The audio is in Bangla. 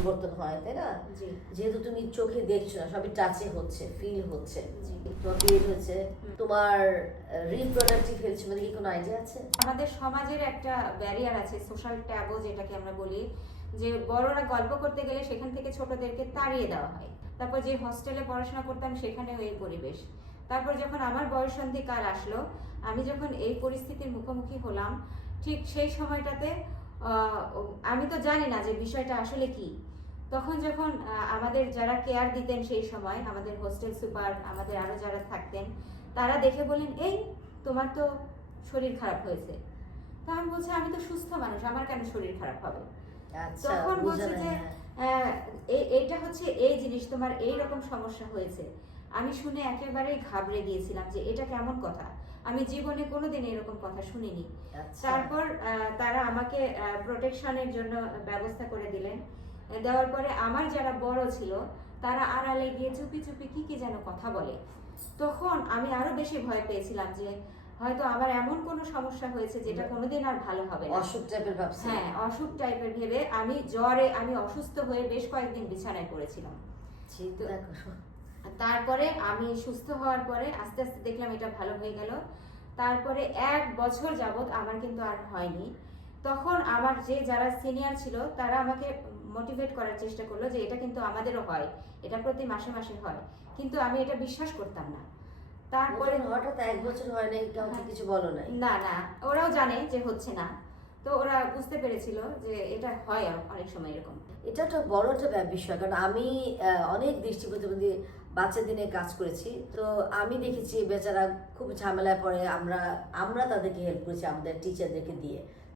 পরিবর্তন হয়, তাই না? যেহেতু তুমি চোখে দেখছো না, সবই টাচে হচ্ছে, ফিল হচ্ছে, তোমার পিরিয়ড হচ্ছে, তোমার রিপ্রোডাক্টিভ হেলথ সম্বন্ধে কি কোনো আইডিয়া আছে? আমাদের সমাজের একটা ব্যারিয়ার আছে, সোশ্যাল ট্যাবু যেটাকে আমরা বলি, যে বড়রা গল্প করতে গেলে সেখান থেকে ছোটদেরকে তাড়িয়ে দেওয়া হয়। তারপর যে হস্টেলে পড়াশোনা করতাম সেখানেও এই পরিবেশ। তারপর যখন আমার বয়ঃসন্ধি কাল আসলো, আমি যখন এই পরিস্থিতির মুখোমুখি হলাম, ঠিক সেই সময়টাতে আমি তো জানি না যে বিষয়টা আসলে কি। তখন যখন আমাদের যারা কেয়ার দিতেন সেই সময়, আমাদের হোস্টেল সুপার, আমাদের আরো যারা থাকতেন, তারা দেখে বলেন, এই তোমার তো শরীর খারাপ হয়েছে। তো আমি বলছি, আমি তো সুস্থ মানুষ, আমার কেন শরীর খারাপ হবে? তখন বলছে যে এইটা হচ্ছে এই জিনিস, তোমার এই রকম সমস্যা হয়েছে। আমি শুনে একেবারেই ঘাবড়ে গিয়েছিলাম যে এটা কেমন কথা, আমি জীবনে কোনোদিন এরকম কথা শুনিনি। তারপর তারা আমাকে প্রোটেকশনের জন্য ব্যবস্থা করে দিলেন। দেওয়ার পরে আমার যারা বড় ছিল তারা আড়ালে গিয়ে চুপি চুপি কি যেন কথা বলে। তখন আমি আরো বেশি ভয় পেয়েছিলাম যে হয়তো আমার এমন কোনো সমস্যা হয়েছে যেটা কোনোদিন আর ভালো হবে না, অসুখ টাইপের ভাবছি। হ্যাঁ, অসুখ টাইপের ভেবে আমি জ্বরে আমি অসুস্থ হয়ে বেশ কয়েকদিন বিছানায় পড়েছিলাম। তারপরে আমি সুস্থ হওয়ার পরে আস্তে আস্তে দেখলাম এটা ভালো হয়ে গেল। তারপরে 1 বছর যাবত আমার কিন্তু আর হয়নি। তখন আমার যে যারা সিনিয়র ছিল তারা আমাকে মোটিভেট করার চেষ্টা করলো যে এটা কিন্তু আমাদেরও হয়, এটা প্রতি মাসে মাসে হয়, কিন্তু আমি এটা বিশ্বাস করতাম না। তারপরে হঠাৎ 1 বছর হয় নাই, কাউকে কিছু বলো নাই? না না, ওরাও জানে যে হচ্ছে না, তো ওরা বুঝতে পেরেছিল যে এটা হয় অনেক সময় এরকম। এটা একটা বড় একটা বিষয়, কারণ আমি অনেক দৃষ্টি প্রতিবন্ধী বাচ্চাদের নিয়ে কাজ করেছি, তো আমি দেখেছি বেচারা খুব ঝামেলায় পড়ে, আমরা তাদেরকে হেল্প করেছি আমাদের টিচারদেরকে দিয়ে।